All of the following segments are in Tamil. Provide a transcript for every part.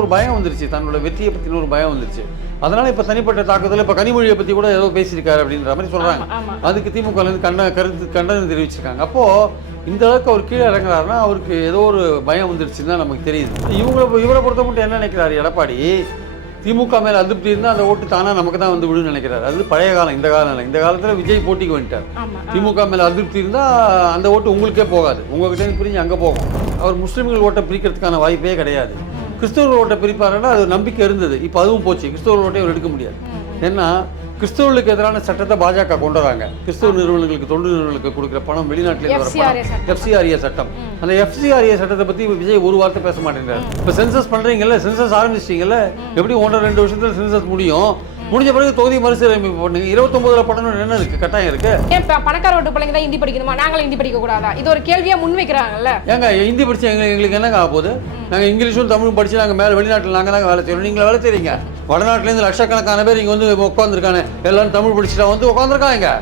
ஒரு பயம் வந்துருச்சு, தன்னோட வெற்றியை பற்றின ஒரு பயம் வந்துருச்சு. அதனால இப்போ தனிப்பட்ட தாக்குதல், இப்போ கனிமொழியை பற்றி கூட ஏதோ பேசியிருக்காரு அப்படின்ற மாதிரி சொல்கிறாங்க. அதுக்கு திமுகலேருந்து கண்டனம் தெரிவிச்சிருக்காங்க. அப்போது இந்த அளவுக்கு அவர் கீழே இறங்குறாருன்னா அவருக்கு ஏதோ ஒரு பயம் வந்துருச்சுன்னு தான் நமக்கு தெரியுது. இவரை பொறுத்த மட்டும் என்ன நினைக்கிறாரு எடப்பாடி, திமுக மேலே அதிருப்தி இருந்தால் அந்த ஓட்டு தானாக நமக்கு தான் வந்து விடுன்னு நினைக்கிறாரு. அது பழைய காலம், இந்த காலம் இல்லை. இந்த காலத்தில் விஜய் போட்டிக்கு வந்துட்டார். திமுக மேலே அதிருப்தி இருந்தால் அந்த ஓட்டு உங்களுக்கே போகாது, உங்ககிட்ட பிரிஞ்சு அங்கே போகும். அவர் முஸ்லீம்கள் ஓட்டை பிரிக்கிறதுக்கான வாய்ப்பே கிடையாது. கிறிஸ்தவர்கள் ஓட்டை பிரிப்பாருன்னா அது நம்பிக்கை இருந்தது, இப்போ அதுவும் போச்சு. கிறிஸ்தவர்கள் ஓட்டை அவர் எடுக்க முடியாது. ஏன்னா கிறிஸ்தவர்களுக்கு எதிரான சட்டத்தை பாஜக கொண்டு வராங்க. கிறிஸ்தவ நிறுவனங்களுக்கு, தொண்டு நிறுவனங்களுக்கு கொடுக்குற பணம் வெளிநாட்டில் வர பணம், FCRA சட்டம். அந்த FCRA சட்டத்தை பற்றி விஜய் ஒரு வார்த்தை பேச மாட்டேங்கிறார். இப்போ சென்சஸ் பண்ணுறீங்கல்ல, சென்சஸ் ஆரம்பிச்சிட்டீங்கல்ல, எப்படி 1-2 வருஷத்தில் சென்சஸ் முடிஞ்ச பிறகு தொகுதி மறுசீரமைப்பு பண்ணுங்க. 29 பண்ணணும் என்ன இருக்கு, கட்டாயம் இருக்கு. ஏன் பணக்கார ஓட்டு பிள்ளைங்க தான் ஹிந்தி படிக்கணுமா, நாங்களும் ஹிந்தி படிக்க கூடாதா? இது ஒரு கேள்வியா முன் வைக்கிறாங்கல்ல. ஏங்க ஹிந்தி படிச்சு எங்களுக்கு என்னங்க ஆக போகுது? நாங்கள் இங்கிலீஷும் தமிழும் படிச்சு நாங்கள் மேலே வெளிநாட்டில் நாங்கள் தாங்க வேலை செய்யணும். நீங்களே வேலை செய்றீங்க. வடநாட்டிலேருந்து லட்சக்கணக்கான பேர் இங்கே வந்து உட்காந்துருக்காங்க. எல்லாரும் தமிழ் படிச்சுட்டா வந்து உட்காந்துருக்காங்க.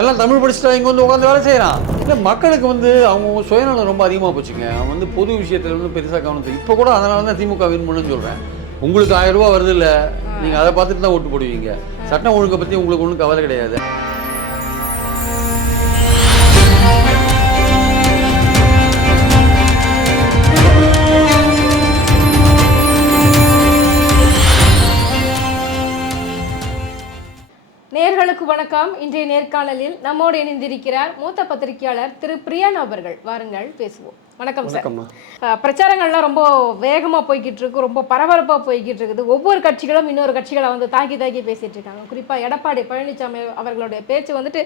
எல்லாம் தமிழ் படிச்சுட்டா இங்கே வந்து உட்காந்து வேலை செய்கிறான். இல்லை, மக்களுக்கு வந்து அவங்க சுயநலம் ரொம்ப அதிகமாக போச்சுங்க. அவன் வந்து பொது விஷயத்தில் வந்து பெருசாக கவனம். இப்போ கூட அதனால தான் திமுக வின் பண்ணுன்னு சொல்கிறேன். உங்களுக்கு 1000 ரூபா வருது இல்லை, நீங்கள் அதை பார்த்துட்டு தான் ஓட்டு போடுவீங்க. சட்டம் ஒழுங்கை பற்றி உங்களுக்கு ஒன்றும் கவலை கிடையாது. நேயர்களுக்கு வணக்கம். இன்றைய நேர்காணலில் நம்மோடு இணைந்திருக்கிறார் மூத்த பத்திரிகையாளர் திரு பிரியான் அவர்கள். வாருங்கள் பேசுவோம். வணக்கம் சார். பிரச்சாரங்கள்லாம் ரொம்ப வேகமாக போய்கிட்டு இருக்கு, ரொம்ப பரபரப்பாக போய்கிட்டு இருக்குது. ஒவ்வொரு கட்சிகளும் இன்னொரு கட்சிகளை வந்து தாக்கி பேசிட்டு இருக்காங்க. குறிப்பாக எடப்பாடி பழனிசாமி அவர்களுடைய பேச்சு வந்துட்டு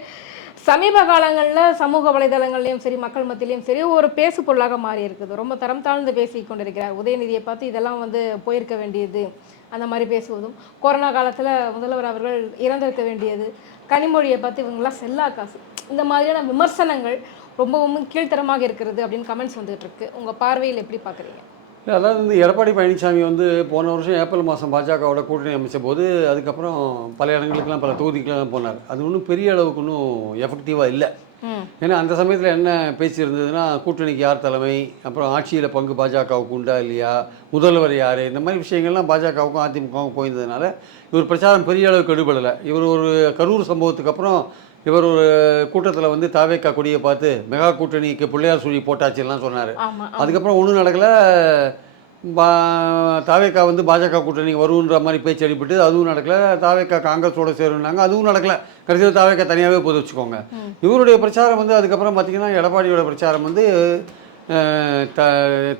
சமீப காலங்களில் சமூக வலைதளங்கள்லையும் சரி, மக்கள் மத்தியிலையும் சரி, ஒரு பேசு பொருளாக மாறி இருக்குது. ரொம்ப தரம் தாழ்ந்து பேசி கொண்டிருக்கிறார். உதயநிதியை பார்த்து இதெல்லாம் வந்து போயிருக்க வேண்டியது அந்த மாதிரி பேசுவதும், கொரோனா காலத்தில் முதல்வர் அவர்கள் இறந்திருக்க வேண்டியது, கனிமொழியை பார்த்து இவங்கெல்லாம் செல்லா காசு, இந்த மாதிரியான விமர்சனங்கள் ரொம்பவும் கீழ்த்தரமாக இருக்கிறது அப்படின்னு கமெண்ட்ஸ் வந்துட்டு இருக்கு. உங்கள் பார்வையில் எப்படி பார்க்குறீங்க? இல்லை, அதாவது வந்து எடப்பாடி பழனிசாமி வந்து போன வருஷம் ஏப்ரல் மாதம் பாஜகவோட கூட்டணி அமைச்ச போது அதுக்கப்புறம் பல இடங்களுக்கெல்லாம் பல தொகுதிக்கெல்லாம் போனார். அது ஒன்றும் பெரிய அளவுக்கு ஒன்றும் எஃபெக்டிவாக இல்லை. ஏன்னா அந்த சமயத்தில் என்ன பேச்சு இருந்ததுன்னா, கூட்டணிக்கு யார் தலைமை, அப்புறம் ஆட்சியில் பங்கு பாஜகவுக்கு உண்டா இல்லையா, முதல்வர் யார், இந்த மாதிரி விஷயங்கள்லாம் பாஜகவுக்கும் அதிமுகவுக்கும் போயிருந்ததுனால இவர் பிரச்சாரம் பெரிய அளவுக்கு எடுபடலை. இவர் ஒரு கரூர் சம்பவத்துக்கு அப்புறம் இவர் ஒரு கூட்டத்தில் வந்து தாவேக்கா கொடியை பார்த்து மெகா கூட்டணிக்கு பிள்ளையார் சுழி போட்டாச்சுலாம் சொன்னார். அதுக்கப்புறம் ஒன்றும் நடக்கலை. தாவேக்கா வந்து பாஜக கூட்டணிக்கு வருன்ற மாதிரி பேச்சு அடிப்பட்டு அதுவும் நடக்கலை. தாவேக்கா காங்கிரஸோடு சேருனாங்க, அதுவும் நடக்கலை. கடைசியில் தாவேக்கா தனியாகவே போது வச்சுக்கோங்க. இவருடைய பிரச்சாரம் வந்து அதுக்கப்புறம் பார்த்திங்கன்னா எடப்பாடியோட பிரச்சாரம் வந்து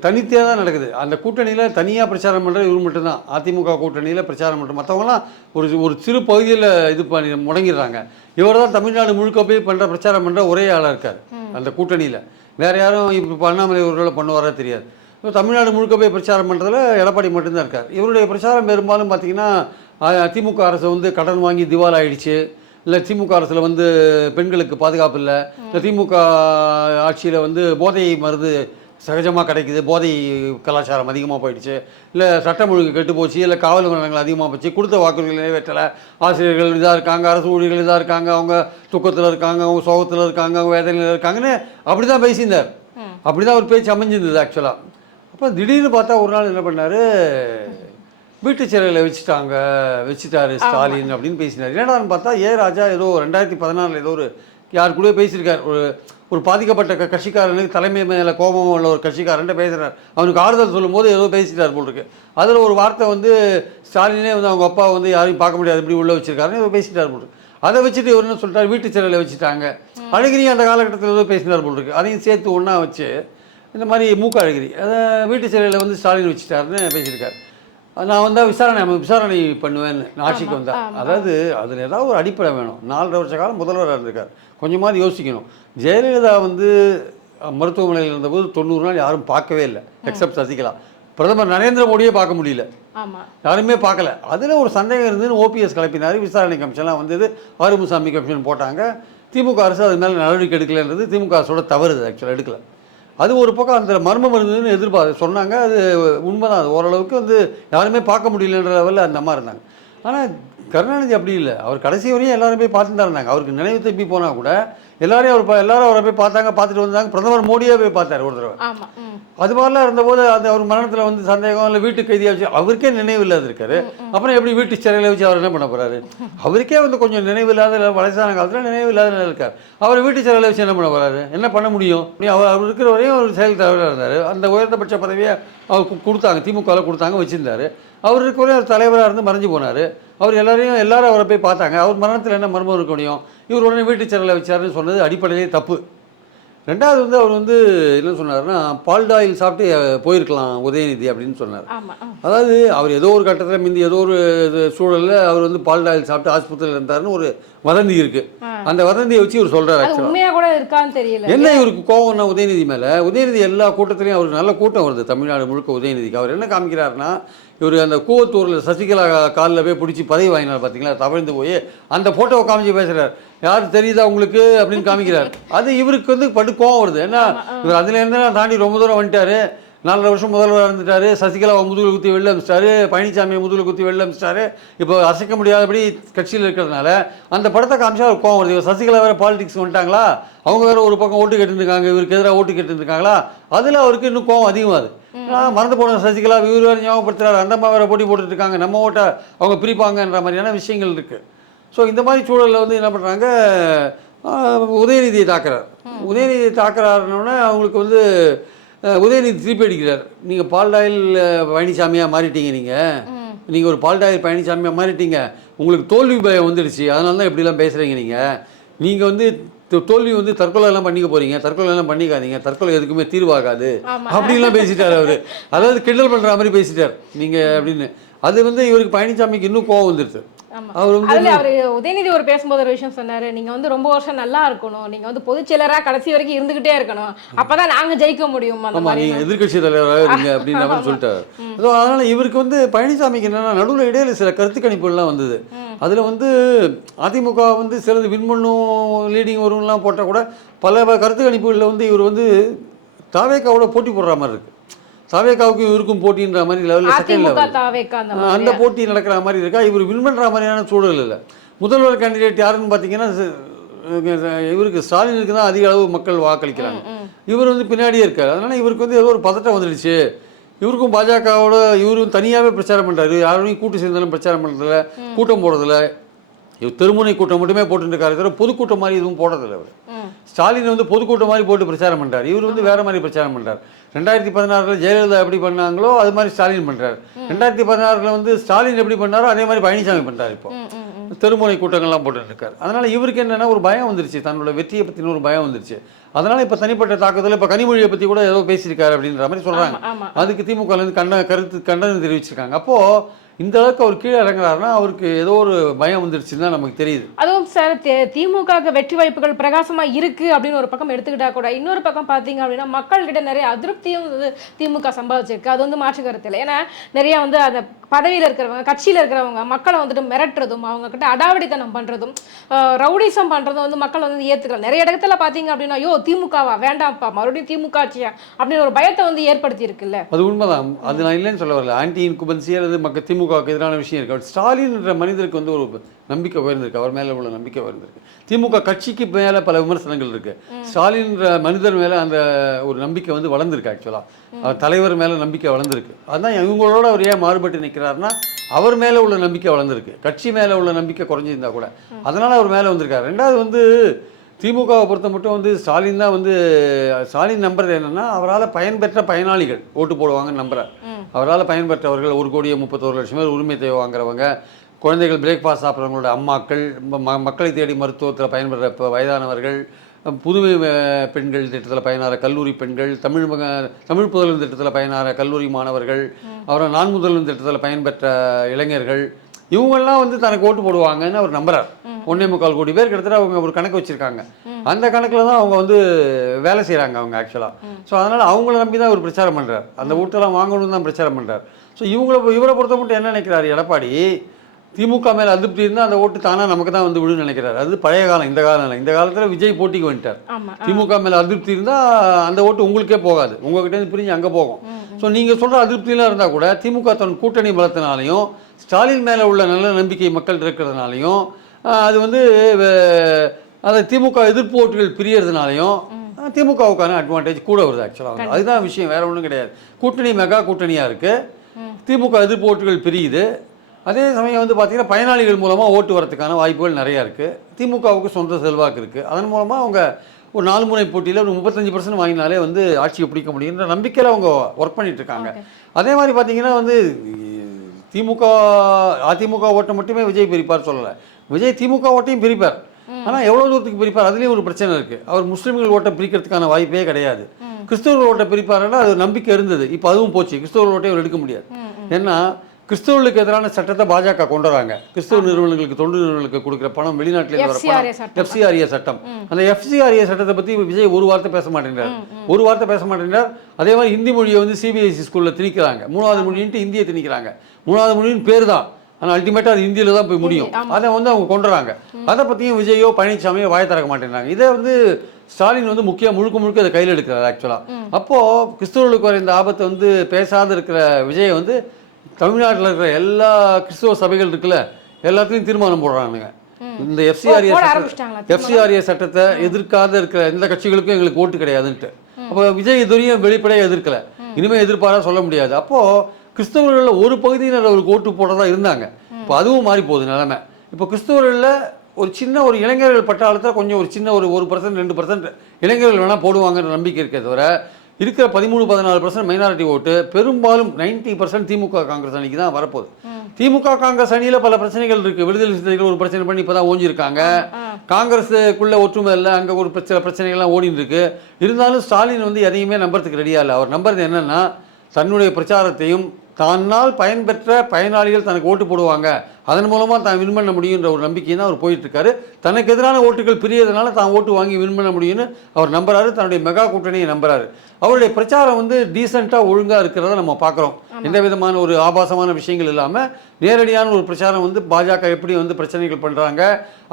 தனித்தே தான் நடக்குது. அந்த கூட்டணியில் தனியாக பிரச்சாரம் பண்ணுறது இவர் மட்டும்தான். அதிமுக கூட்டணியில் பிரச்சாரம் பண்ணுற மற்றவங்களாம் ஒரு சிறு பகுதியில் இது பண்ணி முடங்கிடுறாங்க. இவர் தான் தமிழ்நாடு முழுக்க போய் பண்ணுற பிரச்சாரம் பண்ணுற ஒரே ஆளாக இருக்கார் அந்த கூட்டணியில். வேறு யாரும் இப்போ அண்ணாமலை இவர்களை பண்ணுவாரா தெரியாது. தமிழ்நாடு முழுக்க போய் பிரச்சாரம் பண்ணுறதுல எடப்பாடி மட்டும்தான் இருக்கார். இவருடைய பிரச்சாரம் பெரும்பாலும் பார்த்திங்கன்னா திமுக அரசு வந்து கடன் வாங்கி திவால் ஆகிடுச்சு, இல்லை திமுக அரசில் வந்து பெண்களுக்கு பாதுகாப்பு இல்லை, இல்லை திமுக ஆட்சியில் வந்து போதை மருந்து சகஜமாக கிடைக்குது, போதை கலாச்சாரம் அதிகமாக போயிடுச்சு, இல்லை சட்டம் ஒழுங்கு கெட்டு போச்சு, இல்லை காவல் நிலையங்கள் அதிகமாக போச்சு, கொடுத்த வாக்குறுதிகள் நிறைவேற்றலை, ஆசிரியர்கள் இதாக இருக்காங்க, அரசு ஊழியர்கள் இதாக இருக்காங்க, அவங்க துக்கத்தில் இருக்காங்க, அவங்க சோகத்தில் இருக்காங்க, அவங்க வேதனையில் இருக்காங்கன்னு அப்படி தான் பேசியிருந்தார். அப்படி தான் ஒரு பேச்சு அமைஞ்சிருந்தது ஆக்சுவலாக. அப்போ திடீர்னு பார்த்தா ஒரு நாள் என்ன பண்ணார், வீட்டு சிறையில் வச்சுட்டாரு ஸ்டாலின் அப்படின்னு பேசினார். என்னடான்னு பார்த்தா ராஜா ஏதோ 2016 ஏதோ ஒரு யார் கூட பேசியிருக்கார். ஒரு பாதிக்கப்பட்ட கட்சிக்காரனுக்கு தலைமை மேலே கோபம் உள்ள ஒரு கட்சிக்காரன்ட்டு பேசுகிறார். அவனுக்கு ஆறுதல் சொல்லும்போது ஏதோ பேசிட்டார் போல் இருக்கு. அதில் ஒரு வார்த்தை வந்து ஸ்டாலினே வந்து அவங்க அப்பா வந்து யாரையும் பார்க்க முடியாது இப்படி உள்ளே வச்சிருக்காருன்னு ஏதோ பேசிட்டார் போல் இருக்கு. அதை வச்சுட்டு இவர் என்ன சொல்லிட்டார், வீட்டு சிறையில் வச்சுட்டாங்க. அழகிரி அந்த காலகட்டத்தில் ஏதோ பேசினார் போல் இருக்கு. அதையும் சேர்த்து ஒன்றா வச்சு இந்த மாதிரி மூக்க அழகிரி அதை வீட்டு சிறையில் வந்து ஸ்டாலின் வச்சுட்டாருன்னு பேசியிருக்காரு. நான் வந்தால் விசாரணை பண்ணுவேன்னு ஆட்சிக்கு வந்தால். அதாவது அதில் ஏதாவது ஒரு அடிப்படை வேணும். 4.5 வருஷ காலம் முதல்வராக இருந்திருக்கார். கொஞ்சமாவது யோசிக்கணும். ஜெயலலிதா வந்து மருத்துவமனையில் இருந்தபோது 90 நாள் யாரும் பார்க்கவே இல்லை, எக்ஸப்ட் சசிகலா. பிரதமர் நரேந்திர மோடியே பார்க்க முடியல, யாருமே பார்க்கல. அதில் ஒரு சந்தேகம் இருந்ததுன்னு OPS கிளப்பினார். விசாரணை கமிஷன்லாம் வந்தது, ஆறுமுசாமி கமிஷன் போட்டாங்க. திமுக அரசு அது மேலே நடவடிக்கை எடுக்கலைன்றது திமுக அரசோட தவறு. ஆக்சுவலாக எடுக்கலை. அது ஒரு பக்கம் அந்த மர்மம் இருந்ததுன்னு சொன்னாங்க. அது உண்மைதான். அது ஓரளவுக்கு வந்து யாருமே பார்க்க முடியலன்ற லெவலில் அந்த அம்மா இருந்தாங்க. ஆனால் கருணாநிதி அப்படி இல்லை. அவர் கடைசி வரையும் எல்லாரும் போய் பார்த்துட்டு தான் இருந்தாங்க. அவருக்கு நினைவு தப்பி போனால் கூட எல்லாரும் அவரை போய் பார்த்தாங்க, பார்த்துட்டு வந்தாங்க. பிரதமர் மோடியே போய் பார்த்தாரு ஒரு தடவை. அது மாதிரிலாம் இருந்தபோது அந்த அவர் மரணத்தில் வந்து சந்தேகம் இல்லை, வீட்டு கைதியாக வச்சு அவருக்கே நினைவு இல்லாத இருக்காரு. அப்புறம் எப்படி வீட்டு சிறையில் வச்சு அவர் என்ன பண்ண போறாரு? அவருக்கே வந்து கொஞ்சம் நினைவு இல்லாத வயசான காலத்தில் நினைவு இல்லாத இருக்கார். அவர் வீட்டு சிறையில் வச்சு என்ன பண்ண போறாரு? என்ன பண்ண முடியும்? அவர் இருக்கிற வரையும் ஒரு செயல் தலைவராக இருந்தார். அந்த உயர்ந்தபட்ச பதவியை அவர் கொடுத்தாங்க, திமுகவில் கொடுத்தாங்க, வச்சிருந்தாரு. அவர் இருக்கிற ஒரு தலைவராக இருந்து மறைஞ்சு போனார். அவர் எல்லாரும் அவரை போய் பார்த்தாங்க. அவர் மரணத்தில் என்ன மர்மம் இருக்க முடியும்? இவர் உடனே வீட்டு சிறையில் வச்சாருன்னு சொன்னது அடிப்படையிலே தப்பு. ரெண்டாவது வந்து அவர் வந்து என்ன சொன்னார்னா, பால்டாயில் சாப்பிட்டு போயிருக்கலாம் உதயநிதி அப்படின்னு சொன்னார். அதாவது அவர் ஏதோ ஒரு கட்டத்தில் முந்தி ஏதோ ஒரு சூழலில் அவர் வந்து பால்டாயில் சாப்பிட்டு ஆஸ்பத்திரியில் இருந்தாருன்னு ஒரு வதந்தி இருக்கு. அந்த வதந்தியை வச்சு இவர் சொல்றாரு. என்ன இவருக்கு கோவம்னா உதயநிதி மேல, உதயநிதி எல்லா கூட்டத்திலையும் அவருக்கு நல்ல கூட்டம் வருது தமிழ்நாடு முழுக்க உதயநிதிக்கு. அவர் என்ன காமிக்கிறாருன்னா, இவர் அந்த கூவத்தூரில் சசிகலா காலில் போய் பிடிச்சி பதவி வாங்கினார் பார்த்தீங்களா, தவழ்ந்து போய் அந்த ஃபோட்டோவை காமிச்சு பேசுகிறார். யார் தெரியுதா உங்களுக்கு அப்படின்னு காமிக்கிறார். அது இவருக்கு வந்து பட்டு கோவம் வருது. ஏன்னா இவர் அதுலேருந்து தாண்டி ரொம்ப தூரம் வந்துட்டார். 4 வருஷம் முதல்வராக இருந்துட்டார். சசிகலாவை முதுகில் குத்தி வெளில அமிச்சிட்டாரு, பழனிசாமியை முதுகில் குத்தி வெளில அமிச்சிட்டாரு. இப்போ அசைக்க முடியாதபடி கட்சியில் இருக்கிறதுனால அந்த படத்தை காமிச்சா அவர் கோவம் வருது. சசிகலா வேறு பாலிடிக்ஸ் வந்துட்டாங்களா, அவங்க வேறு ஒரு பக்கம் ஓட்டு கேட்டுருக்காங்க, இவருக்கு எதிராக ஓட்டு கேட்டுருக்காங்களா, அதில் அவருக்கு இன்னும் கோவம் அதிகமாகுது. மறந்து போன சசிகலா இவர் வேறு ஞாபகப்படுத்துறாரு, அந்த அம்மா வேறு போட்டி போட்டுட்டு இருக்காங்க, நம்ம ஓட்டை அவங்க பிரிப்பாங்கன்ற மாதிரியான விஷயங்கள் இருக்குது. ஸோ இந்த மாதிரி சூழலில் வந்து என்ன பண்ணுறாங்க, உதயநிதியை தாக்குறார். உதயநிதியை தாக்குறாருன்னொன்னே அவங்களுக்கு வந்து உதயநிதி திருப்பி அடிக்கிறார். நீங்கள் பால்டாயில் பழனிசாமியாக மாறிட்டீங்க, நீங்கள் ஒரு பால்டாயில் பழனிசாமியாக மாறிட்டீங்க, உங்களுக்கு தோல்வி பயம் வந்துடுச்சு, அதனால தான் இப்படிலாம் பேசுகிறீங்க. நீங்கள் வந்து தோல்வி வந்து தற்கொலைலாம் பண்ணிக்க போகிறீங்க, தற்கொலைலாம் பண்ணிக்காதீங்க, தற்கொலை எதுக்குமே தீர்வாகாது அப்படின்லாம் பேசிட்டார் அவர். அதாவது கிண்டல் பண்ணுற மாதிரி பேசிட்டார் நீங்கள் அப்படின்னு. அது வந்து இவருக்கு பழனிசாமிக்கு இன்னும் கோவம் வந்துடுது. உதயநிதி ஒரு பேசும்போது ஒரு விஷயம் சொன்னாரு, நீங்க வந்து ரொம்ப வருஷம் நல்லா இருக்கணும், நீங்க வந்து பொதுச் செயலரா கடைசி வரைக்கும் இருந்துகிட்டே இருக்கணும், அப்பதான் நாங்க ஜெயிக்க முடியும், நீங்க எதிர்கட்சி தலைவராக இருங்க அப்படின்ற மாதிரி சொல்லிட்டாரு. அதனால இவருக்கு வந்து பழனிசாமிக்கு என்னன்னா நடுவில் இடையில சில கருத்து கணிப்புகள்லாம் வந்தது. அதுல வந்து அதிமுக வந்து சிலது வின் பண்ணும், லீடிங் வரும்லாம் போட்டால் கூட பல கருத்து கணிப்புகளில் வந்து இவர் வந்து தாவேக்காவோட போட்டி போடுற மாதிரி இருக்கு. தாவேக்காவுக்கும் இவருக்கும் போட்டின்ற மாதிரி லெவலில் செகண்ட் லெவல் அந்த போட்டி நடக்கிற மாதிரி இருக்கா. இவர் வின் பண்ணுற மாதிரியான சூழல் இல்லை. முதல்வர் கேண்டிடேட் யாருன்னு பார்த்தீங்கன்னா இவருக்கு ஸ்டாலினுக்கு தான் அதிக அளவு மக்கள் வாக்களிக்கிறாங்க. இவர் வந்து பின்னாடியே இருக்கார். அதனால் இவருக்கு வந்து ஏதோ ஒரு பதட்டம் வந்துடுச்சு. இவருக்கும் பாஜகவோட இவரும் தனியாகவே பிரச்சாரம் பண்ணுறாரு, யாரையும் கூட்டு சேர்ந்தாலும் பிரச்சாரம் பண்ணுறதில்ல, கூட்டம் போடுறதில்ல. இவர் தெருமுனை கூட்டம் மட்டுமே போட்டுருக்காரு, தவிர பொதுக்கூட்டம் மாதிரி எதுவும் போடுறதில்லை. அவர் ஸ்டாலின் வந்து பொதுக்கூட்டம் மாதிரி போட்டு பிரச்சாரம் பண்ணுறாரு, இவர் வந்து வேறு மாதிரி பிரச்சாரம் பண்ணுறார். 2016 ஜெயலலிதா எப்படி பண்ணாங்களோ அது மாதிரி ஸ்டாலின் பண்ணுறாரு. 2016 வந்து ஸ்டாலின் எப்படி பண்ணாரோ அதே மாதிரி பழனிசாமி பண்ணுறாரு. இப்போ தெருமுனை கூட்டங்கள்லாம் போட்டுருக்காரு. அதனால் இவருக்கு என்னென்னா ஒரு பயம் வந்துருச்சு, தன்னோட வெற்றியை பற்றின ஒரு பயம் வந்துருச்சு. அதனால் இப்போ தனிப்பட்ட தாக்குதல், இப்போ கனிமொழியை பற்றி கூட ஏதோ பேசியிருக்காரு அப்படின்ற மாதிரி சொல்கிறாங்க. அதுக்கு திமுகலேருந்து கண்டனம் தெரிவிச்சிருக்காங்க. அப்போது இந்த அளவுக்கு அவர் கீழே இறங்குறாருன்னா அவருக்கு ஏதோ ஒரு பயம் வந்துருச்சுன்னு தான் நமக்கு தெரியுது. அதுவும் சார் திமுக வெற்றி வாய்ப்புகள் பிரகாசமா இருக்கு அப்படின்னு ஒரு பக்கம் எடுத்துக்கிட்டா கூட, இன்னொரு பக்கம் பார்த்தீங்க அப்படின்னா மக்கள்கிட்ட நிறைய அதிருப்தியும் வந்து திமுக சம்பாதிச்சிருக்கு. அது வந்து மாற்று கருத்து இல்லை. ஏன்னா நிறைய வந்து அந்த பதவியில் இருக்கிறவங்க, கட்சியில் இருக்கிறவங்க மக்களை வந்துட்டு மிரட்டுறதும், அவங்க கிட்ட அடாவடித்தனம் பண்றதும், ரவுடிசம் பண்றதும் வந்து மக்கள் வந்து ஏற்றுக்கலாம். நிறைய இடத்துல பார்த்தீங்க அப்படின்னா, ஐயோ திமுகவா வேண்டாம்ப்பா, மறுபடியும் திமுக ஆட்சியா அப்படின்னு ஒரு பயத்தை வந்து ஏற்படுத்தி இருக்குல்ல. அது உண்மைதான், அது நான் இல்லைன்னு சொல்ல வரல. ஆன்டி இன்குபன்சி அல்லது மக்கள் திமுகவுக்கு எதிரான விஷயம் இருக்கு. ஸ்டாலின் என்ற மனிதருக்கு வந்து ஒரு நம்பிக்கை உயர்ந்திருக்கு, அவர் மேலே உள்ள நம்பிக்கை உயர்ந்திருக்கு. திமுக கட்சிக்கு மேலே பல விமர்சனங்கள் இருக்கு, ஸ்டாலின் என்ற மனிதர் மேலே அந்த ஒரு நம்பிக்கை வந்து வளர்ந்துருக்கு. ஆக்சுவலாக அவர் தலைவர் மேலே நம்பிக்கை வளர்ந்துருக்கு. அதுதான் இவங்களோட அவர் ஏன் மாறுபட்டு நிற்கிறாருன்னா அவர் மேலே உள்ள நம்பிக்கை வளர்ந்துருக்கு, கட்சி மேலே உள்ள நம்பிக்கை குறைஞ்சிருந்தா கூட அதனால் அவர் மேலே வந்திருக்காரு. ரெண்டாவது வந்து திமுகவை பொறுத்த மட்டும் வந்து ஸ்டாலின் தான் வந்து ஸ்டாலின் நம்புறது என்னென்னா அவரால் பயன்பெற்ற பயனாளிகள் ஓட்டு போடுவாங்கன்னு நம்புகிறார். அவரால் பயன்பெற்றவர்கள் 1,31,00,000 பேர் உரிமை தேவை வாங்குறவங்க, குழந்தைகள் பிரேக்ஃபாஸ்ட் சாப்பிட்றவங்களோட அம்மாக்கள், மக்களை தேடி மருத்துவத்தில் பயன்பெற வயதானவர்கள், புதுமை பெண்கள் திட்டத்தில் பயனார கல்லூரி பெண்கள், தமிழ் புதல்வன் திட்டத்தில் பயனார கல்லூரி மாணவர்கள், அப்புறம் நான் முதல்வன் திட்டத்தில் பயன்பெற்ற இளைஞர்கள், இவங்கெல்லாம் வந்து தனக்கு ஓட்டு போடுவாங்கன்னு அவர் நம்புறார். 1.25 கோடி பேர் கிட்டத்தட்ட அவங்க ஒரு கணக்கு வச்சுருக்காங்க. அந்த கணக்கில் தான் அவங்க வந்து வேலை செய்கிறாங்க அவங்க ஆக்சுவலாக. ஸோ அதனால் அவங்கள நம்பி தான் அவர் பிரச்சாரம் பண்ணுறார், அந்த ஓட்டெல்லாம் வாங்கணும்னு தான் பிரச்சாரம் பண்ணுறார். ஸோ இவரை பொறுத்த மட்டும் என்ன நினைக்கிறார் எடப்பாடி, திமுக மேலே அதிருப்தி இருந்தால் அந்த ஓட்டு தானாக நமக்கு தான் வந்து விடுன்னு நினைக்கிறார். அது பழைய காலம், இந்த காலம் இல்லை. இந்த காலத்தில் விஜய் போட்டிக்கு வந்துட்டார். திமுக மேலே அதிருப்தி இருந்தால் அந்த ஓட்டு உங்களுக்கே போகாது, உங்ககிட்டேருந்து பிரிஞ்சு அங்கே போகும். ஸோ நீங்கள் சொல்கிற அதிருப்தியெலாம் இருந்தால் கூட திமுக தன் கூட்டணி பலத்தினாலையும் ஸ்டாலின் மேலே உள்ள நல்ல நம்பிக்கை மக்கள் இருக்கிறதுனாலையும் அது வந்து அதை திமுக எதிர்ப்பு ஓட்டுகள் பிரியறதுனாலையும் திமுகவுக்கான அட்வான்டேஜ் கூட வருது ஆக்சுவலாக. அதுதான் விஷயம், வேற ஒன்றும் கிடையாது. கூட்டணி மெகா கூட்டணியாக இருக்குது, திமுக எதிர்ப்பு ஓட்டுகள் பிரியுது. அதே சமயம் வந்து பார்த்தீங்கன்னா பயனாளிகள் மூலமாக ஓட்டு வரதுக்கான வாய்ப்புகள் நிறையா இருக்குது. திமுகவுக்கு சொந்த செல்வாக்கு இருக்குது. அதன் மூலமாக அவங்க ஒரு 4 முனை போட்டியில் ஒரு 35% வாங்கினாலே வந்து ஆட்சியை பிடிக்க முடியுன்ற நம்பிக்கையில் அவங்க ஒர்க் பண்ணிட்டு இருக்காங்க. அதே மாதிரி பார்த்தீங்கன்னா வந்து திமுக அதிமுக ஓட்டை மட்டுமே விஜய் பிரிப்பார் சொல்லலை, விஜய் திமுக ஓட்டையும் பிரிப்பார். ஆனால் எவ்வளோ தூரத்துக்கு பிரிப்பார் அதுலேயும் ஒரு பிரச்சனை இருக்குது. அவர் முஸ்லீம்கள் ஓட்டை பிரிக்கிறதுக்கான வாய்ப்பே கிடையாது. கிறிஸ்தவர்கள் ஓட்டை பிரிப்பாருன்னா அது நம்பிக்கை இருந்தது, இப்போ அதுவும் போச்சு. கிறிஸ்தவர்கள் ஓட்டை அவர் எடுக்க முடியாது. ஏன்னா கிறிஸ்தவர்களுக்கு எதிரான சட்டத்தை பாஜக கொண்டு வராங்க. கிறிஸ்தவ நிறுவனங்களுக்கு தொண்டு நிறுவனங்களுக்கு கொடுக்குற பணம் வெளிநாட்டில் வர பணம் FCRA சட்டம். அந்த FCRA சட்டத்தை பற்றி விஜய் ஒரு வார்த்தை பேச மாட்டேங்கிறார். அதே மாதிரி ஹிந்தி மொழியை வந்து CBSE ஸ்கூலில் திணிக்கிறாங்க. 3வது மொழின்ட்டு ஹிந்தியை திணிக்கிறாங்க. 3வது மொழின்னு பேர் தான், ஆனால் அல்டிமேட்டாக அது ஹிந்தியில் தான் போய் முடியும். அதை வந்து அவங்க கொண்டுறாங்க. அதை பற்றியும் விஜயோ பழனிசாமியோ வாய திறக்க மாட்டேங்கிறாங்க. இதை வந்து ஸ்டாலின் வந்து முழுக்க அதை கையில் எடுக்கிறார் ஆக்சுவலாக. அப்போது கிறிஸ்தவர்களுக்கு வர இந்த ஆபத்தை வந்து பேசாத இருக்கிற விஜயை வந்து தமிழ்நாட்டில் இருக்கிற எல்லா கிறிஸ்தவ சபைகள் இருக்குல்ல எல்லாத்துலையும் தீர்மானம் போடுறானுங்க. இந்த FCRA சட்டத்தை எதிர்க்காத இருக்கிற எந்த கட்சிகளுக்கும் எங்களுக்கு ஓட்டு கிடையாதுன்ட்டு. அப்போ விஜய் இதுவரையும் வெளிப்படையாக எதிர்க்கலை, இனிமேல் எதிர்ப்பாரா சொல்ல முடியாது. அப்போது கிறிஸ்தவர்களில் ஒரு பகுதியினர் அவருக்கு ஓட்டு போடுறதா இருந்தாங்க. இப்போ அதுவும் மாறி போகுது நிலைமை. இப்போ கிறிஸ்தவர்களில் ஒரு இளைஞர்கள் பட்டாளத்தில் கொஞ்சம் ஒரு சின்ன ஒரு 1% 2% இளைஞர்கள் வேணால் போடுவாங்கன்ற நம்பிக்கை இருக்கிறத தவிர இருக்கிற 13-14% மைனாரிட்டி ஓட்டு பெரும்பாலும் 90% திமுக காங்கிரஸ் அணிக்கு தான் வரப்போகுது. திமுக காங்கிரஸ் அணியில் பல பிரச்சனைகள் இருக்குது. விடுதலை சிறுத்தைகள் ஒரு பிரச்சனை பண்ணி இப்போ தான் ஓஞ்சிருக்காங்க. காங்கிரஸுக்குள்ளே ஒற்றுமை இல்லை, அங்கே ஒரு சில பிரச்சனைகள்லாம் ஓடின்னு இருக்கு. இருந்தாலும் ஸ்டாலின் வந்து எதையுமே நம்புறதுக்கு ரெடியாக இல்லை. அவர் நம்புறது என்னென்னா தன்னுடைய பிரச்சாரத்தையும் தன்னால் பயன்பெற்ற பயனாளிகள் தனக்கு ஓட்டு போடுவாங்க, அதன் மூலமாக தான் வின் பண்ண முடியுன்ற ஒரு நம்பிக்கை தான் அவர் போயிட்டுருக்காரு. தனக்கு எதிரான ஓட்டுகள் பிரியறதுனால தான் ஓட்டு வாங்கி வின் பண்ண முடியும்னு அவர் நம்புறாரு. தன்னுடைய மெகா கூட்டணியை நம்புறாரு. அவருடைய பிரச்சாரம் வந்து டீசெண்டாக ஒழுங்காக இருக்கிறத நம்ம பார்க்குறோம். எந்த விதமான ஒரு ஆபாசமான விஷயங்கள் இல்லாமல் நேரடியான ஒரு பிரச்சாரம் வந்து பாஜக எப்படி வந்து பிரச்சனைகள் பண்ணுறாங்க,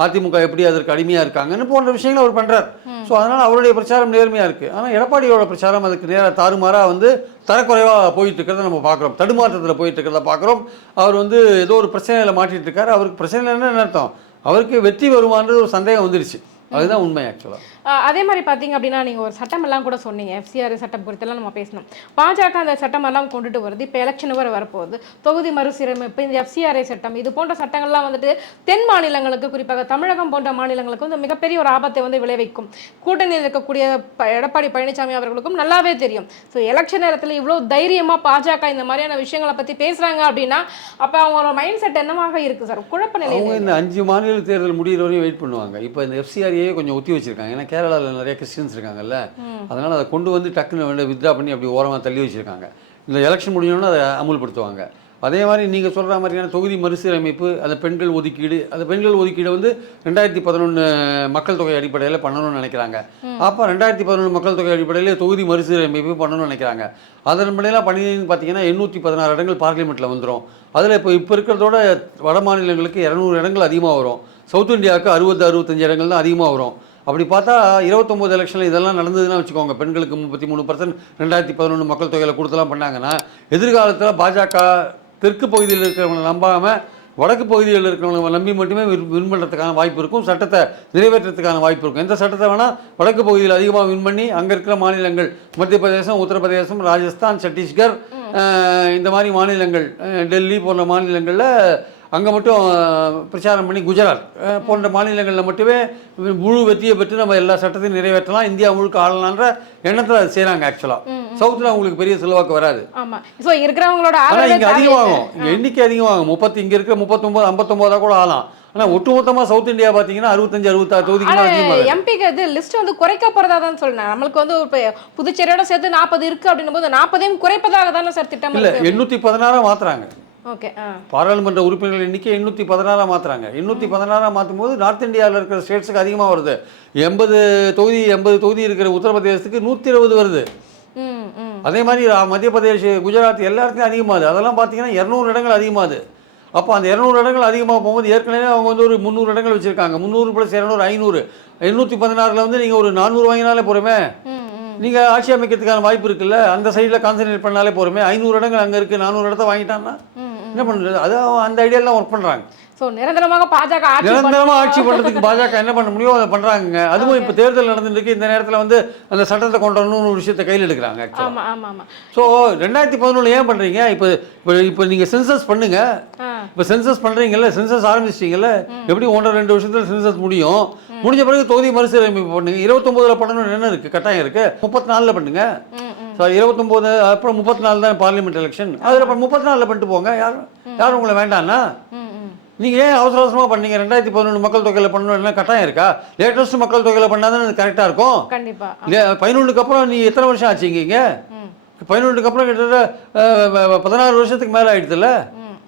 அதிமுக எப்படி அதற்கு அடிமையாக இருக்காங்கன்னு போன்ற விஷயங்களை அவர் பண்ணுறார். ஸோ அதனால் அவருடைய பிரச்சாரம் நேர்மையாக இருக்குது. ஆனால் எடப்பாடியோட பிரச்சாரம் அதுக்கு நேராக தாறுமாறாக வந்து தரக்குறைவாக போயிட்டு இருக்கிறத நம்ம பார்க்குறோம். தடுமாற்றத்தில் போயிட்டு இருக்கிறத பார்க்குறோம். அவர் வந்து ஏதோ ஒரு பிரச்சனையில் மாட்டிகிட்டு இருக்காரு. அவருக்கு பிரச்சனை என்ன அர்த்தம், அவருக்கு வெற்றி வருமானது ஒரு சந்தேகம் வந்துடுச்சு. அதுதான் உண்மை ஆக்சுவலாக. அதே மாதிரி பார்த்தீங்க அப்படின்னா நீங்கள் ஒரு சட்டம் எல்லாம் கூட சொன்னீங்க, FCRA சட்டம் குறித்தெல்லாம் நம்ம பேசணும். பாஜக அந்த சட்டம் எல்லாம் கொண்டுட்டு வருது. இப்போ எலெக்ஷன் வரை வரப்போகுது. தொகுதி மறுசீரமைப்பு, இந்த FCRA சட்டம், இது போன்ற சட்டங்கள்லாம் வந்துட்டு தென் மாநிலங்களுக்கு, குறிப்பாக தமிழகம் போன்ற மாநிலங்களுக்கு வந்து மிகப்பெரிய ஒரு ஆபத்தை வந்து விளைவிக்கும். கூட்டணியில் இருக்கக்கூடிய எடப்பாடி பழனிசாமி அவர்களுக்கும் நல்லாவே தெரியும். ஸோ எலெக்ஷன் நேரத்தில் இவ்வளோ தைரியமாக பாஜக இந்த மாதிரியான விஷயங்களை பற்றி பேசுகிறாங்க அப்படின்னா அப்போ அவங்களோட மைண்ட் செட் என்னவாக இருக்குது சார்? குழப்ப நிலையில் இந்த 5 மாநில தேர்தல் முடிகிற வரையும் வெயிட் பண்ணுவாங்க. இப்போ இந்த FCRA கொஞ்சம் ஒத்தி வச்சிருக்காங்க. ஏன்னா கேரளாவில் நிறைய கிறிஸ்டின்ஸ் இருக்காங்கல்ல, அதனால் அதை கொண்டு வந்து டக்குன்னு வித்ரா பண்ணி அப்படி ஓரமாக தள்ளி வச்சுருக்காங்க. இந்த எலெக்ஷன் முடியணும்னு அதை அமுல்படுத்துவாங்க. அதே மாதிரி நீங்கள் சொல்கிற மாதிரியான தொகுதி மறுசீரமைப்பு, அந்த பெண்கள் ஒதுக்கீடு வந்து 2011 மக்கள் தொகை அடிப்படையில் பண்ணணும்னு நினைக்கிறாங்க. அப்போ 2011 மக்கள் தொகை அடிப்படையில் தொகுதி மறுசீரமைப்பு பண்ணணும்னு நினைக்கிறாங்க. அதன் முறையெல்லாம் பண்ணின்னு பார்த்தீங்கன்னா 816 இடங்கள் பார்லிமெண்ட்டில் வந்துடும். அதில் இப்போ இருக்கிறதோட வட மாநிலங்களுக்கு 200 இடங்கள் அதிகமாக வரும். சவுத் இந்தியாவுக்கு 60-65 இடங்கள் தான் அதிகமாக வரும். அப்படி பார்த்தா 29 எலெக்ஷனில் இதெல்லாம் நடந்ததுன்னா வச்சுக்கோங்க, பெண்களுக்கு 33% 2011 மக்கள் தொகையில் கொடுத்தலாம் பண்ணாங்கன்னா எதிர்காலத்தில் பாஜக தெற்கு பகுதியில் இருக்கிறவங்களை நம்பாமல் வடக்கு பகுதியில் இருக்கிறவங்களை நம்பி மட்டுமே வின் பண்ணுறதுக்கான வாய்ப்பு இருக்கும். சட்டத்தை நிறைவேற்றத்துக்கான வாய்ப்பு இருக்கும். எந்த சட்டத்தை வேணால் வடக்கு பகுதியில் அதிகமாக வின் பண்ணி அங்கே இருக்கிற மாநிலங்கள் மத்திய பிரதேசம், உத்தரப்பிரதேசம், ராஜஸ்தான், சத்தீஸ்கர், இந்த மாதிரி மாநிலங்கள், டெல்லி போன்ற மாநிலங்களில் அங்கே மட்டும் பிரச்சாரம் பண்ணி, குஜராத் போன்ற மாநிலங்களில் மட்டுமே முழு வெற்றியை பெற்று நம்ம எல்லா சட்டத்தையும் நிறைவேற்றலாம், இந்தியா முழுக்க ஆளலான்ற எண்ணத்தில் அது செய்கிறாங்க. ஆக்சுவலாக சவுத்தில் அவங்களுக்கு பெரிய செல்வாக்கு வராது. ஆனால் இங்கே அதிகமாகும், இங்கே எண்ணிக்கை அதிகமாகும். இங்கே இருக்கிற 39, 59 கூட ஆகலாம். ஆனால் ஒட்டுமொத்தமாக சவுத் இந்தியா பார்த்தீங்கன்னா 65-66 தொகுதிக்கு எம்பிக்கு இது லிஸ்ட் வந்து குறைக்க போகிறதா தான் சொல்றேன். நம்மளுக்கு வந்து புதுச்சேரியோட சேர்த்து 40 இருக்குது அப்படின்னும் போது 40ஐயும் குறைப்பதாக தானே சார் திட்டம்? இல்லை, 816 மாற்றுறாங்க. ஓகே, பாராளுமன்ற உறுப்பினர்கள் எண்ணிக்கை 816 மாற்றுறாங்க. 816 மாற்றும் போது நார்த் இந்தியாவில் இருக்கிற ஸ்டேட்ஸுக்கு அதிகமாக வருது. 80 தொகுதி இருக்கிற உத்தரப்பிரதேசத்துக்கு 120 வருது. அதே மாதிரி மத்திய பிரதேஷ், குஜராத் எல்லா இடத்துலையும் அதிகமாகுது. அதெல்லாம் பார்த்தீங்கன்னா 200 இடங்கள் அதிகமாகுது. அப்போ அந்த 200 இடங்கள் அதிகமாக போகும்போது ஏற்கனவே அவங்க வந்து ஒரு 300 இடங்கள் வச்சுருக்காங்க. 300 + 200 500. 816 வந்து நீங்கள் ஒரு 400 வாங்கினாலே போகிறோமே, நீங்கள் ஆட்சி அமைக்கிறதுக்கான வாய்ப்பு இருக்குல்ல, அந்த சைடில் கான்சன்ட்ரேட் பண்ணாலே போகிறோமே. 500 இடங்கள் அங்கே இருக்குது, 400 இடத்த வாங்கிட்டான்னா என்ன பண்ணுறது? அது அந்த ஐடியாலாம் ஒர்க் பண்ணுறாங்க. ஸோ நிரந்தரமாக பாஜக ஆட்சி பண்ணுறதுக்கு பாஜக என்ன பண்ண முடியும் அதை பண்ணுறாங்க. அதுவும் இப்போ தேர்தல் நடந்துருக்கு. இந்த நேரத்தில் வந்து அந்த சட்டத்தை கொண்டு வரணும்னு ஒரு விஷயத்தை கையில் எடுக்கிறாங்க. ஆமாம் ஆமாம் ஆமாம். ஸோ 2011 ஏன் பண்ணுறீங்க? இப்போ நீங்கள் சென்சஸ் பண்ணுங்க. இப்போ சென்சஸ் பண்ணுறீங்கல்ல, சென்சஸ் ஆரம்பிச்சிட்டிங்கல்ல, எப்படி 1.5-2 வருஷத்தில் சென்சஸ் முடியும். முடிஞ்ச பிறகு தொகுதி மறுசீரமைப்பு பண்ணுங்க. 29 பண்ணணும்னு என்ன இருக்குது, கட்டாயம் இருக்குது. 34 பண்ணுங்க. சாரி 29 அப்புறம் 34 தான் பார்லிமெண்ட் எலெக்ஷன். அதில் 34 பண்ணிட்டு போங்க. யாரும் உங்களை வேண்டாம்னா நீங்கள் ஏன் அவசரமாக பண்ணீங்க? 2011 மக்கள் தொகையில் பண்ணணும் என்ன கட்டாயம் இருக்கா? லேட்டஸ்ட் மக்கள் தொகையில் பண்ணாதான் அது கரெக்டாக இருக்கும். கண்டிப்பாக 11க்கு அப்புறம் நீ எத்தனை வருஷம் ஆச்சுங்க? இங்கே 11க்கு அப்புறம் கிட்டத்தட்ட 16 வருஷத்துக்கு மேலே ஆயிடுதுல்ல,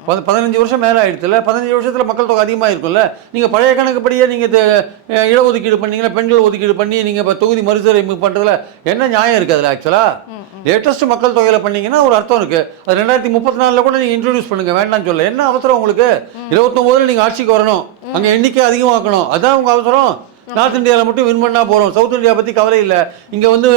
15 வருஷம் மேலே ஆயிடுதுல்ல. 15 வருஷத்தில் மக்கள் தொகை அதிகமாக இருக்கும்ல. நீங்கள் பழைய கணக்குப்படியே நீங்கள் இடஒதுக்கீடு பண்ணீங்கன்னா, பெண்கள் ஒதுக்கீடு பண்ணி நீங்கள் இப்போ தொகுதி மறுசீரமைப்பு பண்ணுறதுல என்ன நியாயம் இருக்குது? அதில் ஆக்சுவலாக லேட்டஸ்ட் மக்கள் தொகையில் பண்ணீங்கன்னா ஒரு அர்த்தம் இருக்குது. அது 2034 கூட நீங்கள் இன்ட்ரடியூஸ் பண்ணுங்கள், வேண்டாம்னு சொல்ல. என்ன அவசரம் உங்களுக்கு? 29 நீங்கள் ஆட்சிக்கு வரணும், அங்கே எண்ணிக்கை அதிகமாக்கணும், அதுதான் உங்கள் அவசரம். நார்த் இந்தியாவில் மட்டும் வின் பண்ணால் போகிறோம், சவுத் இந்தியா பற்றி கவலை இல்லை. இங்கே வந்து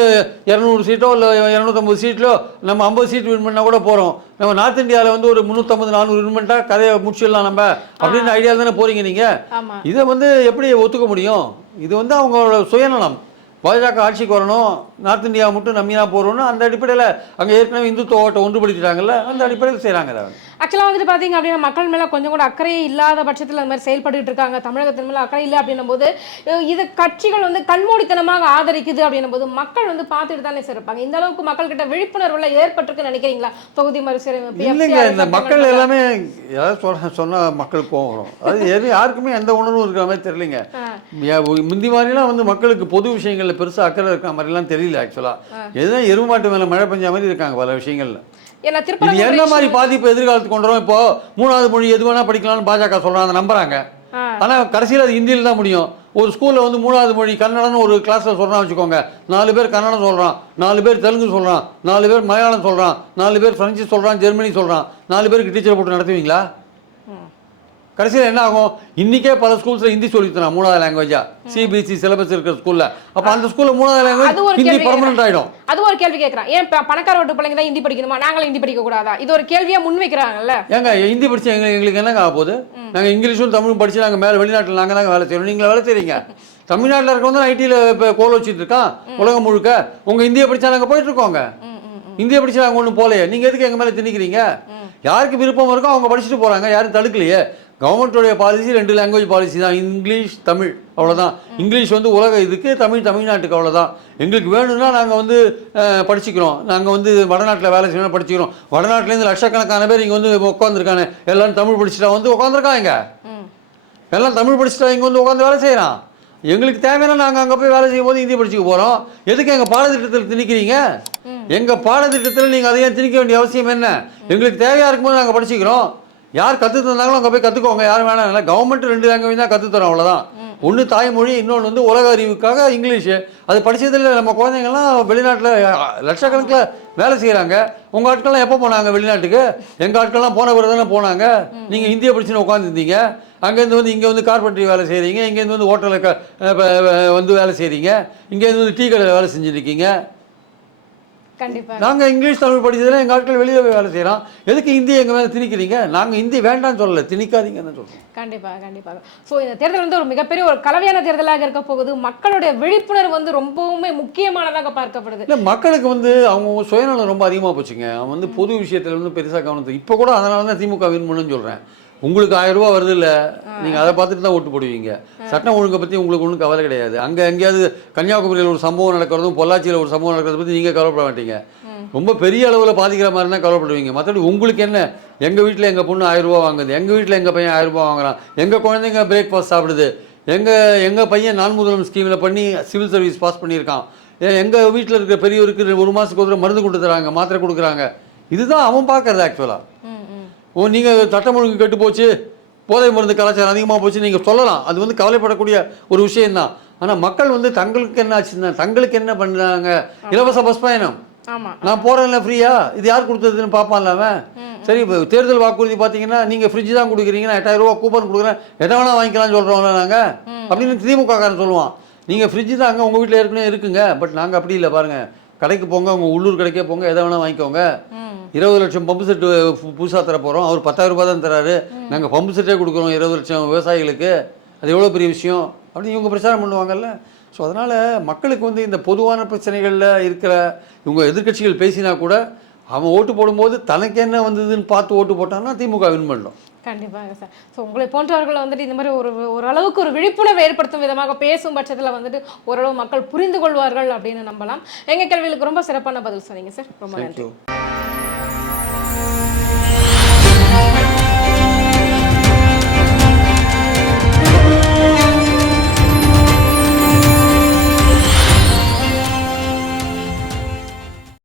200 சீட்டோ இல்லை 250 சீட்டிலோ நம்ம 50 சீட் வின் பண்ணால் கூட போகிறோம். நம்ம நார்த் இந்தியாவில் வந்து ஒரு 350-400 வின் பண்ணிட்டா கதையை முடிச்சிடலாம் நம்ம அப்படின்னு ஐடியா தானே போகிறீங்க நீங்கள். இதை வந்து எப்படி ஒத்துக்க முடியும்? இது வந்து அவங்களோட சுயநலம். பாஜக ஆட்சிக்கு வரணும், நார்த் இந்தியா மட்டும் நம்பினா போகிறோன்னு அந்த அடிப்படையில் அங்கே ஏற்கனவே இந்துத்துவ ஓட்டை ஒன்றுபடுத்திட்டாங்கல்ல, அந்த அடிப்படையில் செய்கிறாங்க. ஆக்சுவலாக வந்துட்டு பார்த்தீங்க அப்படின்னா மக்கள் மேலே கொஞ்சம் கூட அக்கறையே இல்லாத பட்சத்தில் அந்த மாதிரி செயல்பட்டு இருக்காங்க. தமிழகத்தின் மேலே அக்கறை இல்லை அப்படின்னும் போது இது கட்சிகள் வந்து கண்மூடித்தனமாக ஆதரிக்குது அப்படின்னும் போது மக்கள் வந்து பார்த்துட்டு தானே சார் இருப்பாங்க. இந்த அளவுக்கு மக்கள் கிட்ட விழிப்புணர்வுல ஏற்பட்டிருக்குன்னு நினைக்கிறீங்களா? தொகுதி மறுசீரமைப்பு இல்லைங்க, இந்த மக்கள் எல்லாமே ஏதாவது சொன்னால் மக்கள் போகணும். அது யாருக்குமே எந்த உணர்வும் இருக்கிற மாதிரி தெரியலைங்க. முந்தி மாதிரிலாம் வந்து மக்களுக்கு பொது விஷயங்களில் பெருசாக அக்கறை இருக்கிற மாதிரிலாம் தெரியல. ஆக்சுவலாக எதுவும் எருமாட்டு மேலே மழை பெஞ்ச மாதிரி இருக்காங்க பல விஷயங்கள்ல. இது என்ன மாதிரி பாதிப்பு எதிர்காலத்துக்கு கொண்டு வரோம்? இப்போ 3வது மொழி எது வேணா படிக்கலாம்னு பாஜக சொல்றாங்க, நம்புறாங்க. ஆனா கடைசியில் அது ஹிந்தியில் தான் முடியும். ஒரு ஸ்கூல்ல வந்து 3வது மொழி கன்னடம்னு ஒரு கிளாஸ்ல சொல்றான் வச்சுக்கோங்க, 4 பேர் கன்னடம் சொல்றான், 4 பேர் தெலுங்கு சொல்றான், 4 பேர் மலையாளம் சொல்றான், 4 பேர் பிரெஞ்சு சொல்றான், ஜெர்மனி சொல்றான். 4 பேருக்கு டீச்சரை போட்டு நடத்துவீங்களா? கடைசியில் என்ன ஆகும்? இன்றைக்கே பல ஸ்கூல்ஸில் ஹிந்தி சொல்லித்தரான் 3வது லாங்குவேஜா, சிபிஎஸ்சி சிலபஸ் இருக்கிற ஸ்கூலில். அப்போ அந்த ஸ்கூலில் 3வது லாங்குவேஜ் ஹிந்தி பர்மனெண்ட் ஆகிடும். அது ஒரு கேள்வி கேட்குறான், ஏன் பணக்கார வீட்டு பிள்ளைங்க தான் ஹிந்தி படிக்கணுமா, நாங்களும் ஹிந்தி படிக்க கூடாதா? இது ஒரு கேள்வியாக முன் வைக்கிறாங்கல்ல. ஏங்க ஹிந்தி படிச்சு எங்களுக்கு என்னங்க ஆக போகுது? நாங்கள் இங்கிலீஷும் தமிழும் படித்து நாங்கள் மேலே வெளிநாட்டில் நாங்கள் தாங்க வேலை செய்யணும், நீங்களே வேலை செய்கிறீங்க. தமிழ்நாட்டில் இருக்கவங்க ஐடியில் இப்போ கோல் வச்சுட்டு இருக்கான் உலகம் முழுக்க. உங்கள் இந்தியை படித்தா நாங்கள் போயிட்டு இருக்கோங்க, இந்தியை படித்து நாங்கள் ஒன்றும் போகலையே. நீங்கள் எதுக்கு எங்கள் மேலே திணிக்கிறீங்க? யாருக்கு விருப்பம் இருக்கோ அவங்க படிச்சுட்டு போகிறாங்க, யாரும் தடுக்கலையே. கவர்மெண்ட்டோடைய பாலிசி 2 லாங்குவேஜ் பாலிசி தான், இங்கிலீஷ் தமிழ், அவ்வளோதான். இங்கிலீஷ் வந்து உலக இதுக்கு, தமிழ் தமிழ்நாட்டுக்கு, அவ்வளோதான். எங்களுக்கு வேணும்னா நாங்கள் வந்து படிச்சுக்கிறோம், நாங்கள் வந்து வடநாட்டில் வேலை செய்யணும் படிச்சுக்கிறோம். வடநாட்டிலேருந்து லட்சக்கணக்கான பேர் இங்கே வந்து உட்காந்துருக்காங்க, எல்லோரும் தமிழ் படிச்சுட்டா வந்து உட்காந்துருக்காங்க, எல்லாம் தமிழ் படிச்சுட்டா இங்கே வந்து உட்காந்து வேலை செய்கிறான். எங்களுக்கு தேவையான நாங்கள் அங்கே போய் வேலை செய்யும் போது ஹிந்தி படிச்சுக்க போகிறோம். எதுக்கு எங்கள் பாடத்திட்டத்தில் திணிக்கிறீங்க? எங்கள் பாடத்திட்டத்தில் நீங்கள் அதையே திணிக்க வேண்டிய அவசியம் என்ன? எங்களுக்கு தேவையாக இருக்கும்போது நாங்கள் படிச்சுக்கிறோம். யார் கற்று தந்தாங்களோ அங்கே போய் கற்றுக்கோங்க, யாரும் வேணாம். இல்லை கவர்மெண்ட் 2 லாங்குவேஜ் தான் கற்றுத்தரோம், அவ்வளோதான். ஒன்று தாய்மொழி, இன்னொன்று வந்து உலக அறிவுக்காக இங்கிலீஷு. அது படித்ததில் நம்ம குழந்தைங்கள்லாம் வெளிநாட்டில் லட்சக்கணக்கில் வேலை செய்கிறாங்க. உங்கள் ஆட்கள்லாம் எப்போ போனாங்க வெளிநாட்டுக்கு? எங்கள் ஆட்கள்லாம் போன பிறகு தானே போனாங்க. நீங்கள் ஹிந்தியை படிச்சுன்னு உட்காந்துருந்தீங்க, அங்கேருந்து வந்து இங்கே வந்து கார்பெண்ட்ரி வேலை செய்கிறீங்க, இங்கேருந்து வந்து ஹோட்டலில் வந்து வேலை செய்கிறீங்க, இங்கேருந்து வந்து டீ கடையில் வேலை செஞ்சுருக்கீங்க. கண்டிப்பாக நாங்கள் இங்கிலீஷ் தமிழ் படித்ததில் எங்கள் ஆட்கள் வெளியே வேலை செய்கிறோம். எதுக்கு ஹிந்தி எங்கள் மேலே திணிக்கிறீங்க? நாங்கள் ஹிந்தி வேண்டாம்னு சொல்லலை, திணிக்காதீங்கன்னு சொல்கிறோம். கண்டிப்பாக கண்டிப்பாக. ஸோ இந்த தேர்தல் வந்து ஒரு மிகப்பெரிய ஒரு கலவையான தேர்தலாக இருக்க போகுது. மக்களுடைய விழிப்புணர்வு வந்து ரொம்பவுமே முக்கியமானதாக பார்க்கப்படுது. இல்லை, மக்களுக்கு வந்து அவங்க சுயநலம் ரொம்ப அதிகமாக போச்சுங்க. அவன் வந்து பொது விஷயத்தில் வந்து பெருசாக கவனத்தை இப்போ கூட அதனால தான் திமுக வின் பண்ணுன்னு சொல்கிறேன். உங்களுக்கு 1000 ரூபா வருது இல்லை, நீங்கள் அதை பார்த்துட்டு தான் ஓட்டு போடுவீங்க. சட்டம் ஒழுங்கை பற்றி உங்களுக்கு ஒன்றும் கவலை கிடையாது. அங்கே எங்கேயாவது கன்னியாகுமரியில் ஒரு சம்பவம் நடக்கிறதும் பொள்ளாச்சியில் ஒரு சம்பவம் நடக்கிறத பற்றி நீங்கள் கவலைப்பட மாட்டீங்க. ரொம்ப பெரிய அளவில் பாதிக்கிற மாதிரி தான் கவலைப்படுவீங்க. மற்றபடி உங்களுக்கு என்ன, எங்கள் வீட்டில் எங்கள் பொண்ணு 1000 ரூபா வாங்குது, எங்கள் வீட்டில் எங்கள் பையன் 1000 ரூபா வாங்குறான், எங்கள் குழந்தைங்க பிரேக்ஃபாஸ்ட் சாப்பிடுது, எங்கள் பையன் நான் முதல்வன் ஸ்கீமில் பண்ணி சிவில் சர்வீஸ் பாஸ் பண்ணியிருக்கான், எங்கள் வீட்டில் இருக்கிற பெரியவருக்கு 1 மாதத்துக்கு ஒரு மருந்து கொடுத்துறாங்க, மாத்திரை கொடுக்குறாங்க. இதுதான் அவன் பார்க்கறது ஆக்சுவலாக. நீங்கள் சட்டம் ஒழுங்கு கெட்டு போச்சு, போதை மருந்து கலாச்சாரம் அதிகமாக போச்சு நீங்கள் சொல்லலாம், அது வந்து கவலைப்படக்கூடிய ஒரு விஷயம்தான். ஆனால் மக்கள் வந்து தங்களுக்கு என்ன ஆச்சுன்னா, தங்களுக்கு என்ன பண்ணுறாங்க? இலவச பஸ் பயணம், நான் போகிறேன்ல ஃப்ரீயா, இது யார் கொடுத்ததுன்னு பார்ப்பான்ல அவன். சரி, இப்போ தேர்தல் வாக்குறுதி பார்த்தீங்கன்னா நீங்கள் ஃப்ரிட்ஜ் தான் கொடுக்குறீங்கன்னா 8000 ரூபா கூப்பன் கொடுக்குறேன், எதை வேணால் வாங்கிக்கலாம்னு சொல்கிறோம்ல நாங்கள் அப்படின்னு திமுக காரன் சொல்லுவான். நீங்கள் ஃப்ரிட்ஜு தான் அங்கே உங்கள் வீட்டில் ஏற்கனவே இருக்குங்க, பட் நாங்கள் அப்படி இல்லை பாருங்கள், கடைக்கு போங்க, உங்கள் உள்ளூர் கடைக்கே போங்க, எதை வேணால் வாங்கிக்கோங்க. 20 லட்சம் பம்பு செட்டு புதுசாக தர போகிறோம், அவர் 10,000 ரூபாய் தான் தராரு, நாங்கள் பம்பு செட்டே கொடுக்குறோம் 20 லட்சம் விவசாயிகளுக்கு, அது எவ்வளோ பெரிய விஷயம் அப்படின்னு இவங்க பிரச்சாரம் பண்ணுவாங்கல்ல. ஸோ அதனால் மக்களுக்கு வந்து இந்த பொதுவான பிரச்சனைகளில் இருக்கிற இவங்க எதிர்க்கட்சிகள் பேசினா கூட அவன் ஓட்டு போடும்போது தனக்கு என்ன வந்ததுன்னு பார்த்து ஓட்டு போட்டான்னா திமுக வின் பண்ணணும். கண்டிப்பாக சார். ஸோ உங்களை போன்றவர்கள் வந்துட்டு இந்த மாதிரி ஓரளவுக்கு ஒரு விழிப்புணர்வு ஏற்படுத்தும் விதமாக பேசும் பட்சத்தில் வந்துட்டு ஓரளவு மக்கள் புரிந்து கொள்வார்கள் அப்படின்னு நம்பலாம். எங்கள் கேள்விகளுக்கு ரொம்ப சிறப்பான பதில் சொன்னீங்க சார். ரொம்ப நன்றி.